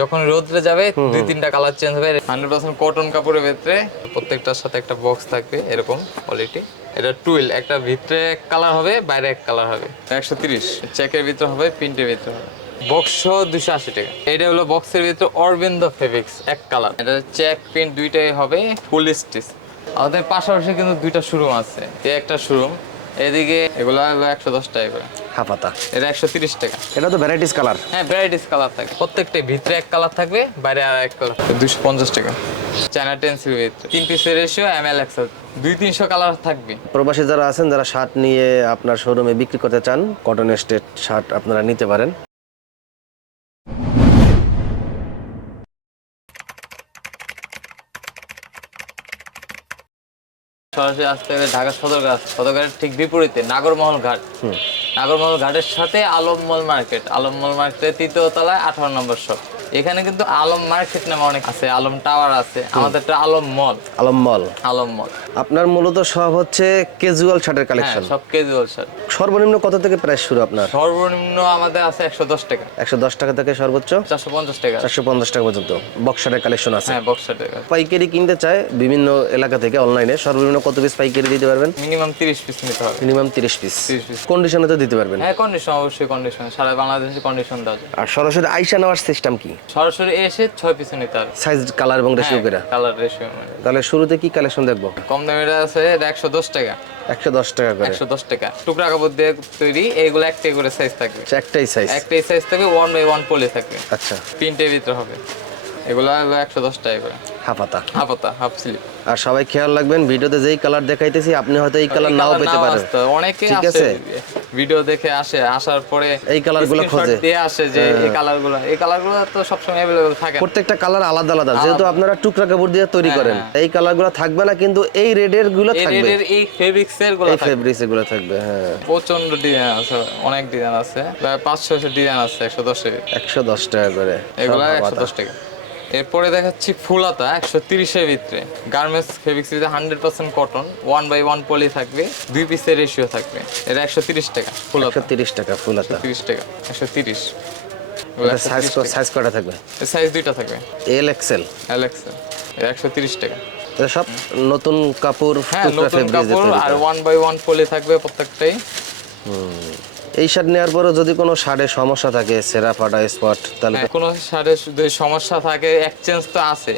যখন রোদ্রে যাবে দুই তিনটা কালার চেঞ্জ হবে। হান্ড্রেড পার্সেন্ট কটন কাপড়ের ভিতরে প্রত্যেকটার সাথে একটা বক্স থাকবে এরকম কোয়ালিটি এটা টুইল একটা ভিতরে এক কালার হবে বাইরে এক কালার হবে। একশো তিরিশ। চেকের ভিতরে হবে প্রিন্টের ভিতরে হবে। বক্স দুশো আশি টাকা। এটা হলো বক্সের ভিতরে অরবিন্দ ফেব্রিক্স এক কালার এটা চেক প্রিন্ট দুইটাই হবে ফুল স্টিচ আমাদের পাশাপাশি কিন্তু দুইটা শোরুম আছে। একটা শোরুম এদিকে এগুলো একশো দশ টাকা করে। হাফাতা। এটা একশো তিরিশ টাকা। এটা তো ভ্যারাইটিস কালার হ্যাঁ ভ্যারাইটিস কালার থাকে। প্রত্যেকটাই ভিতরে এক কালার থাকবে বাইরে আর এক কালার দুশো পঞ্চাশ টাকা। চায়না টেন্সিল ভিতরে। তিন পিসের রেশিও এম এল এক্সেল দুই তিনশো কালার থাকবে। প্রবাসী যারা আছেন যারা শার্ট নিয়ে আপনার শোরুমে বিক্রি করতে চান কটন স্টেট শার্ট আপনারা নিতে পারেন। সরাসরি আসতে হবে ঢাকা সদরঘাট। সদরঘাটের ঠিক বিপরীতে নাগরমহল ঘাট। নাগরমহল ঘাটের সাথে আলমমল মার্কেট। আলমমল মার্কেটের তৃতীয় তলায় আঠারো নম্বর শপ। এখানে কিন্তু আলম মার্কেট নামে অনেক আছে আলম টাওয়ার আছে। আমাদেরটা আলম মল আলম মল আলম মল আপনার মূলত সব হচ্ছে ক্যাজুয়াল শার্টের কালেকশন সব ক্যাজুয়াল শার্ট সর্বনিম্ন কত থেকে প্রাইস শুরু আপনার? সর্বনিম্ন আমাদের আছে একশো দশ টাকা। একশো দশ টাকা থেকে সর্বোচ্চ? চারশো পঞ্চাশ টাকা। চারশো পঞ্চাশ টাকা পর্যন্ত। বক্স শার্টের কালেকশন আছে। হ্যাঁ বক্স টাকা পাইকারি কিনতে চায় বিভিন্ন এলাকা থেকে অনলাইনে সর্বনিম্ন কত পিস পাইকারি দিতে পারবেন? মিনিমাম তিরিশ পিস নিতে হবে। মিনিমাম তিরিশ পিস 30 piece। কন্ডিশনে তো দিতে পারবেন। হ্যাঁ কন্ডিশন অবশ্যই কন্ডিশন সারা বাংলাদেশে কন্ডিশন দেওয়া যায়। আর সরাসরি আইসা নেওয়ার সিস্টেম কি? সরাসরি এসে ছয় পিস নিতে হবে। সাইজ কালার এবং রেশিও করে। কালার রেশিও তাহলে শুরুতে কি কালেকশন দেখব? কম দামের আছে এটা একশো দশ টাকা। একশো দশ টাকা করে। একশো দশ টাকা। টুকরা কাপড় দিয়ে তৈরি এইগুলো একটাই করে সাইজ থাকবে আচ্ছা, একটাই সাইজ একটাই সাইজ থাকবে ওয়ান বাই ওয়ান পলি থাকবে। আচ্ছা। প্রিন্টের ভিতরে হবে। এগুলো একশো দশ টাকা করে। হাফাতা। হাফ হাতা হাফ স্লিপ আর সবাই খেয়াল রাখবেন ভিডিওতে যেই কালার দেখাইতেছি আপনি হয়তো এই কালার নাও পেতে পারেন। অনেকে ঠিক আছে? ভিডিও দেখে আসে আসার পরে এই screenshot খোঁজে। দিয়ে আসে যে এই কালারগুলো। এই কালারগুলো তো সবসময় অ্যাভেলেবল থাকে প্রত্যেকটা কালার আলাদা আলাদা। যেহেতু আপনারা টুকরা কাপড় দিয়ে তৈরি করেন এই কালারগুলো থাকবে না কিন্তু এই রেডেরগুলো এই থাকবে। রেডের এই ফেব্রিক্স এরগুলো এই থাকবে। ফেব্রিক্স এগুলো থাকবে হ্যাঁ। প্রচণ্ড ডিজাইন আছে অনেক ডিজাইন আছে। প্রায় পাঁচ ছশো ডিজাইন আছে একশো দশে একশো দশ টাকা করে। এগুলো সব একশো হাফাতা। দশ টাকা। এরপরে দেখাচ্ছি ফুলাতা একশো তিরিশের ভিতরে। গার্মেন্টস ফেব্রিক্স ভিতরে hundred percent cotton one by one poly থাকবে দুই পিসের রেশিও থাকবে। এটা একশো তিরিশ টাকা ফুলাতা। একশো তিরিশ টাকা ফুল হাতা তিরিশ টাকা একশো তিরিশ। সাইজ সাইজ কটা থাকবে? সাইজ দুইটা থাকবে। এল এক্সেল অ্যালেক্সা একশো তিরিশ টাকা। সব নতুন কাপড় হ্যাঁ নতুন কাপড় আর ওয়ান বাই ওয়ান পলি থাকবে প্রত্যেকটাই। এই শার্ট নেওয়ার পরও যদি কোনো শার্টে সমস্যা থাকে সেরা ফাটা স্পট তাহলে কোনো শাড়ির যদি সমস্যা থাকে এক্সচেঞ্জ তো আছে।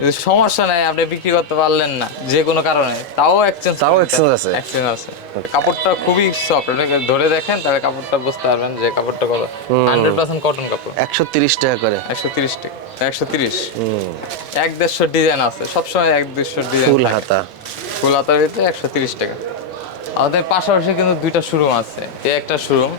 যদি সমস্যা নাই আপনি বিক্রি করতে পারলেন না যে কোনো কারণে। তাও এক্সচেঞ্জ তাও exchange আছে? এক্সচেঞ্জ আছে। কাপড়টা খুবই সফট ধরে দেখেন তাহলে কাপড়টা বুঝতে পারবেন যে কাপড়টা কত হান্ড্রেড পার্সেন্ট কটন কাপড়। একশো তিরিশ টাকা করে। একশো তিরিশ টাকা একশো তিরিশ। এক দেড়শো ডিজাইন আছে সবসময় এক দেড়শো ডিজাইন ফুল হাতা। ফুল হাতার ভিতরে একশো তিরিশ টাকা। আমাদের পাশাপাশি কিন্তু দুইটা শোরুম আছে। এই একটা শোরুম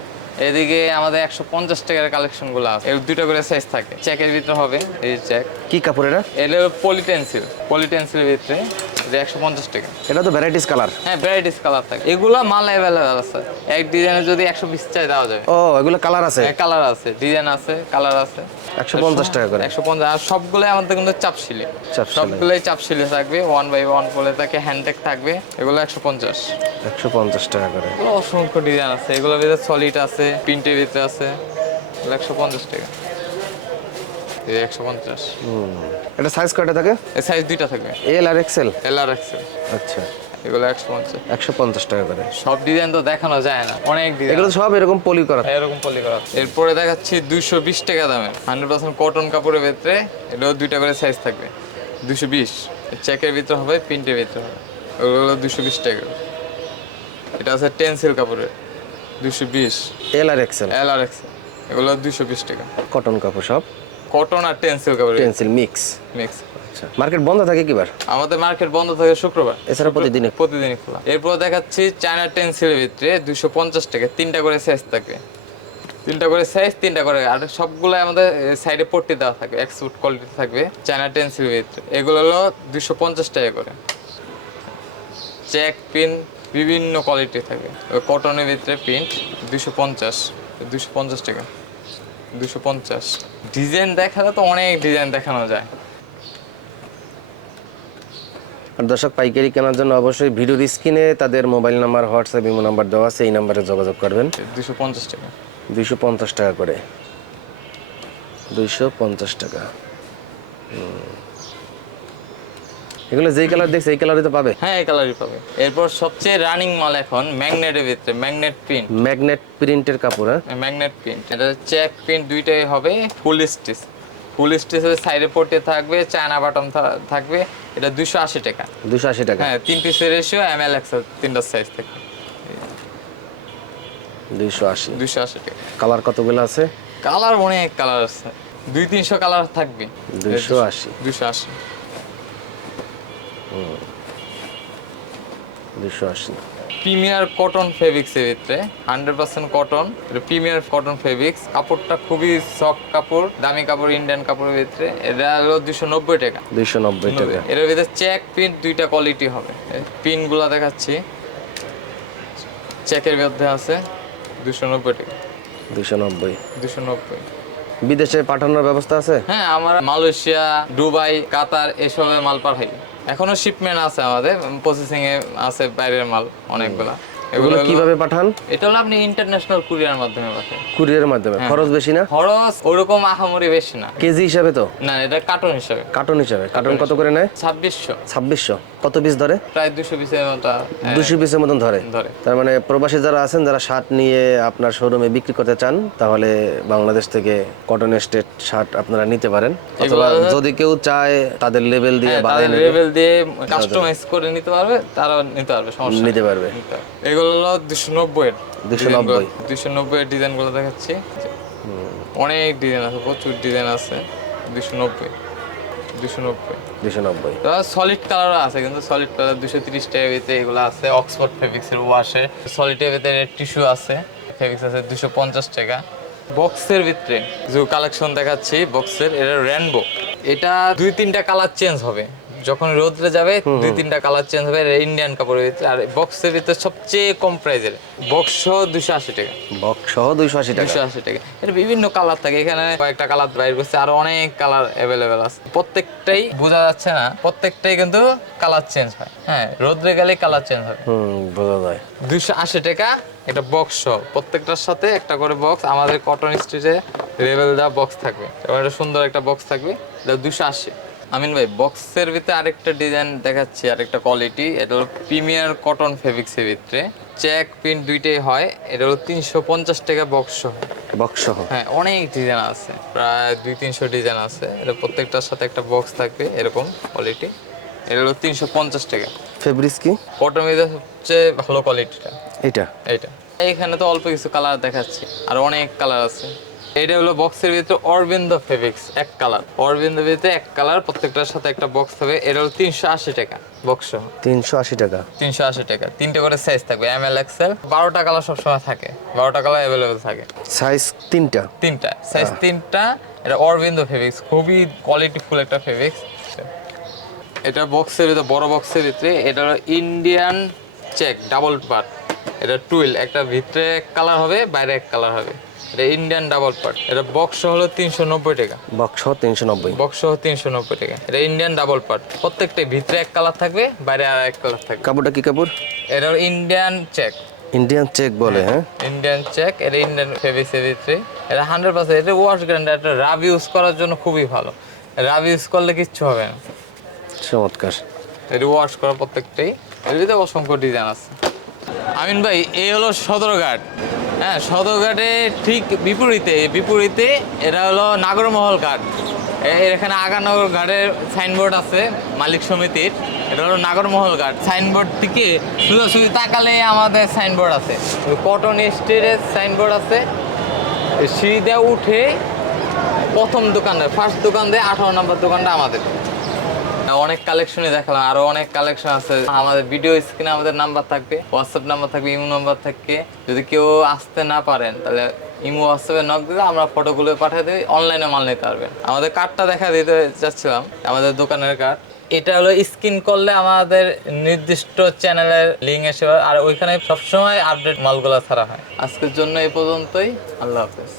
এদিকে আমাদের একশো পঞ্চাশ টাকার কালেকশনগুলো আছে। এর দুইটা করে সাইজ থাকে। চেকের ভিতরে হবে এই চেক কি কাপড় এটা? এটা পলিটেন্সিল পলিটেন্সিলের ভিতরে একশো পঞ্চাশ টাকা। এটা তো ভ্যারাইটিস কালার হ্যাঁ ভ্যারাইটিস কালার থাকে। এগুলো মাল অ্যাভেলেবেল আছে। এক ডিজাইনে যদি একশো বিশ চাই দেওয়া যাবে। ও এগুলো কালার আছে? কালার আছে। ডিজাইন আছে কালার আছে। একশো পঞ্চাশ টাকা করে। একশো পঞ্চাশ। আর সবগুলোই আমাদের কিন্তু চাপশিলি চাপশিলি। সবগুলোই চাপশিলি থাকবে। ওয়ান বাই ওয়ান বলে থাকে হ্যান্ডটেক থাকবে। এগুলো একশো পঞ্চাশ। একশো পঞ্চাশ টাকা করে। এগুলো অসংখ্য ডিজাইন আছে। এগুলোর ভিতরে সলিড আছে প্রিন্টের ভিতরে আছে। এগুলো একশো পঞ্চাশ টাকা। একশো পঞ্চাশ। এটা সাইজ কয়টা থাকে? এই সাইজ দুইটা থাকবে এল আর এক্সেল এল আর এক্সেল আচ্ছা। এগুলো একশো পঞ্চাশ। একশো পঞ্চাশ টাকা করে। সব ডিজাইন তো দেখানো যায় না। অনেক ডিজাইন এগুলো সব এরকম পলি করা। এরকম পলি করা। এরপরে দেখাচ্ছি দুইশো বিশ টাকা দামের হান্ড্রেড পার্সেন্ট কটন কাপড়ের ভিতরে এটাও দুইটা করে সাইজ থাকবে। দুশো বিশ। চেকের ভিতরে হবে প্রিন্টের ভিতরে হবে। ওগুলো দুশো বিশ টাকা। এটা আছে টেন্সিল কাপড়ের। দুশো বিশ। এল আর এক্সেল এল আর এক্স এগুলো দুশো বিশ টাকা। কটন কাপড় সব? কটন আর টেন্সিল কাপড় পেন্সিল মিক্স মিক্স আচ্ছা মার্কেট বন্ধ থাকে কিবার? আমাদের মার্কেট বন্ধ থাকে শুক্রবার। এছাড়া প্রতিদিনে প্রতিদিনই? খোলা। এরপর দেখাচ্ছি চায়না টেন্সিলের ভিতরে দুশো পঞ্চাশ টাকা তিনটা করে সাইজ থাকে। তিনটা করে সাইজ তিনটা করে আর সবগুলো আমাদের সাইডে পট্টি দেওয়া থাকবে এক সুট কোয়ালিটি থাকবে চায়না টেন্সিলের ভিতরে। এগুলো হলো দুশো পঞ্চাশ টাকা করে। চেক পিন বিভিন্ন কোয়ালিটি থাকবে কটনের ভিতরে প্রিন্ট দুশো পঞ্চাশ দুশো পঞ্চাশ টাকা। দুশো পঞ্চাশ। ডিজাইন দেখালে তো অনেক ডিজাইন দেখানো যায়। আর দর্শক পাইকারি কেনার জন্য অবশ্যই ভিডিওর স্ক্রিনে তাদের mobile number WhatsApp imo number দেওয়া আছে এই নাম্বারে যোগাযোগ করবেন। দুশো পঞ্চাশ টাকা। দুইশো পঞ্চাশ টাকা করে। দুইশো পঞ্চাশ টাকা। এগুলো যেই কালার দেখছে এই কালারই তো পাবে। হ্যাঁ এই কালারই পাবে। এরপর সবচেয়ে রানিং মাল এখন ম্যাগনেটের ভিতরে ম্যাগনেট প্রিন্ট ম্যাগনেট প্রিন্টের কাপড় হ্যাঁ? ম্যাগনেট প্রিন্ট এটা চেক প্রিন্ট দুইটাই হবে ফুল স্টিচ ফুল স্টিচের সাইডে পটে থাকবে চায়না বাটন থাকবে। এটা দুশো আশি টাকা। দুশো আশি টাকা। হ্যাঁ তিন পিসের রেশিও এম এল এক্সেল তিনটা সাইজ থাকে। দুইশো আশি। দুশো আশি টাকা। কালার কতগুলো আছে? কালার অনেক কালার আছে। দুই তিনশো কালার থাকবে। দুইশো আশি। দুশো আশি। দুশো আশি। প্রিমিয়ার কটন ফেব্রিক্সের ভিতরে hundred percent cotton premier cotton fabrics. কাপড়টা খুবই সফট কাপড় দামি কাপড় ইন্ডিয়ান কাপড়ের ভিতরে। এটা হলো দুশো নব্বই টাকা। দুইশো নব্বই টাকা। এর ভিতরে চেক প্রিন্ট দুইটা কোয়ালিটি হবে। পিনগুলো দেখাচ্ছি। চেকের মধ্যে আছে দুশো নব্বই টাকা। দুইশো নব্বই। দুশো নব্বই। বিদেশে পাঠানোর ব্যবস্থা আছে? হ্যাঁ আমার মালয়েশিয়া দুবাই কাতার এসবে মাল পাঠাই। এখনও শিপমেন্ট আছে আমাদের প্রসেসিং এ আছে বাইরের মাল অনেকগুলা। এগুলো এগুলো কীভাবে পাঠান? এটা হলো আপনি ইন্টারন্যাশনাল কুরিয়ার মাধ্যমে পাঠান। কুরিয়ারের মাধ্যমে? খরচ বেশি না? খরচ ওরকম আহামরি বেশি না। কেজি হিসাবে তো? না এটা কার্টন হিসাবে। কার্টন হিসাবে। কার্টন কত করে নেয়? ছাব্বিশশো। ছাব্বিশশো। কত পিস ধরে? প্রায় দুশো পিসের মতো হ্যাঁ, দুশো পিসের মতন ধরে? তার মানে প্রবাসী যারা আছেন যারা শার্ট নিয়ে আপনার শোরুমে বিক্রি করতে চান তাহলে বাংলাদেশ থেকে কটন স্টেট শার্ট আপনারা নিতে পারেন। অথবা যদি কেউ চায় তাদের লেভেল দিয়ে হ্যাঁ, লেভেল দিয়ে কাস্টমাইজ করে নিতে পারবে তারাও নিতে পারবে সমস্যা নিতে পারবে। নিতে পারবে। এগুলো হলো দুশো নব্বই। 290 দুশো নব্বই ডিজাইনগুলো দেখাচ্ছি। অনেক ডিজাইন আছে প্রচুর ডিজাইন আছে। দুশো নব্বই দুশো নব্বই। দুশো নব্বই। সলিড কালারও আছে কিন্তু সলিড কালার দুশো তিরিশ টাকা ভিতরে এগুলো আছে। অক্সফোর্ড ফেব্রিক্সের ওয়াশে টিস্যু আছে। ফেব্রিক্স আছে দুশো পঞ্চাশ টাকা। বক্সের ভিতরে যে কালেকশন দেখাচ্ছি বক্সের এটা রেনবো এটা দুই তিনটা কালার চেঞ্জ হবে। যখন রোদ্রে যাবে দুই তিনটা কালার চেঞ্জ হবে ইন্ডিয়ান কাপড়ের ভিতরে। আর বক্সের ভিতরে সবচেয়ে কম প্রাইজের বক্স সহ দুশো আশি টাকা। বক্স সহ দুইশো আশি টাকা। দুশো আশি টাকা। এটা বিভিন্ন কালার থাকে। এখানে কয়েকটা কালার বাইর করছে আরও অনেক কালার অ্যাভেলেবেল আছে। প্রত্যেকটাই বোঝা যাচ্ছে না প্রত্যেকটাই কিন্তু কালার চেঞ্জ হয়। হ্যাঁ রোদ্রে গেলে কালার চেঞ্জ হবে। বোঝা যায়। দুশো আশি টাকা এটা বক্স সহ প্রত্যেকটার সাথে একটা করে বক্স আমাদের কটন স্ট্রিটে লেভেল দেওয়া বক্স থাকবে। এবং এটা সুন্দর একটা বক্স থাকবে। এটা দুশো আশি। আমিন ভাই বক্সের ভিতরে আরেকটা ডিজাইন দেখাচ্ছি আরেকটা কোয়ালিটি এটা হলো প্রিমিয়ার কটন ফেব্রিক্সের ভিতরে। চেক প্রিন্ট দুইটাই হয়। এটা হলো তিনশো পঞ্চাশ টাকা বক্স সহ। বক্স সহ? হ্যাঁ অনেক ডিজাইন আছে। প্রায় দুই তিনশো ডিজাইন আছে। এটা প্রত্যেকটার সাথে একটা বক্স থাকবে এরকম কোয়ালিটি এটা হলো তিনশো পঞ্চাশ টাকা। ফেব্রিক্স কি? কটন সবচেয়ে ভালো কোয়ালিটিটা এটা এইটা? এইখানে তো অল্প কিছু কালার দেখাচ্ছি। আর অনেক কালার আছে। এটা হলো বক্সের ভিতরে অরবিন্দ ফেব্রিক্স এক কালার। অরবিন্দ ভিতরে এক কালার প্রত্যেকটার সাথে একটা বক্স থাকবে এটা হলো তিনশো আশি টাকা বক্স তিনশো আশি টাকা। তিনশো আশি টাকা। তিনটে করে সাইজ থাকবে এম এল এক্সেল বারোটা কালার সবসময় থাকে। বারোটা কালার অ্যাভেলেবেল থাকে। সাইজ তিনটা। তিনটা। সাইজ তিনটা। এটা অরবিন্দ ফেব্রিক্স খুবই কোয়ালিটিফুল একটা ফেব্রিক্স এটা বক্সের ভিতরে বড় বক্সের ভিতরে। এটা হলো ইন্ডিয়ান চেক ডাবল পার্ট এটা টুইল একটা ভিতরে এক কালার হবে বাইরে এক কালার হবে। এটা ইন্ডিয়ান ডাবল পার্ট এটা বক্স হলো তিনশো নব্বই টাকা। বক্স তিনশো নব্বই। বক্স তিনশো নব্বই টাকা। এটা ইন্ডিয়ান ডাবল পার্ট প্রত্যেকটা ভিতরে এক কালার থাকবে বাইরে আর এক কালার থাকবে। কাপড়টা কি কাপড়? এটা ইন্ডিয়ান চেক ইন্ডিয়ান চেক বলে হ্যাঁ। ইন্ডিয়ান চেক এটা ইন্ডিয়ান ফেব্রিক্সের ভিতরে এটা হান্ড্রেড পার্সেন্ট এটা ওয়াশ গ্যারান্টি এটা রাব ইউজ করার জন্য খুবই ভালো। রাব ইউজ করলে কিচ্ছু হবে না। চমৎকার। এটা ওয়াশ করা প্রত্যেকটাই। এর ভিতরে অসংখ্য ডিজাইন আছে। আমিন ভাই এই হলো সদরঘাট। হ্যাঁ সদরঘাটে ঠিক বিপরীতে বিপরীতে এটা হলো নাগরমহল ঘাট। এখানে আগানগর ঘাটের সাইনবোর্ড আছে, মালিক সমিতির। এটা হলো নাগরমহল ঘাট। সাইনবোর্ড থেকে সোজাসুজি তাকালে আমাদের সাইনবোর্ড আছে। কটন স্টেটের সাইনবোর্ড আছে। সিঁড়িতে উঠে প্রথম দোকানটা ফার্স্ট দোকান দেয় আঠারো নম্বর দোকানটা আমাদের। অনেক কালেকশনই দেখালাম, আরও অনেক কালেকশন আছে। আমাদের ভিডিও স্ক্রিনে আমাদের নাম্বার থাকবে হোয়াটসঅ্যাপ নাম্বার থাকবে ইমো নাম্বার থাকবে। যদি কেউ আসতে না পারেন, তাহলে ইমো হোয়াটসঅ্যাপে নক দিলে আমরা ফটোগুলো পাঠিয়ে দিই অনলাইনে মাল নিতে পারবেন। আমাদের কার্ডটা দেখা দিতে চাচ্ছিলাম আমাদের দোকানের কার্ড এটা হলো স্ক্রিন করলে আমাদের নির্দিষ্ট চ্যানেলের লিঙ্ক এসে আর ওইখানে সবসময় আপডেট মালগুলো ছাড়া হয়। আজকের জন্য এই পর্যন্তই, আল্লাহ হাফেজ।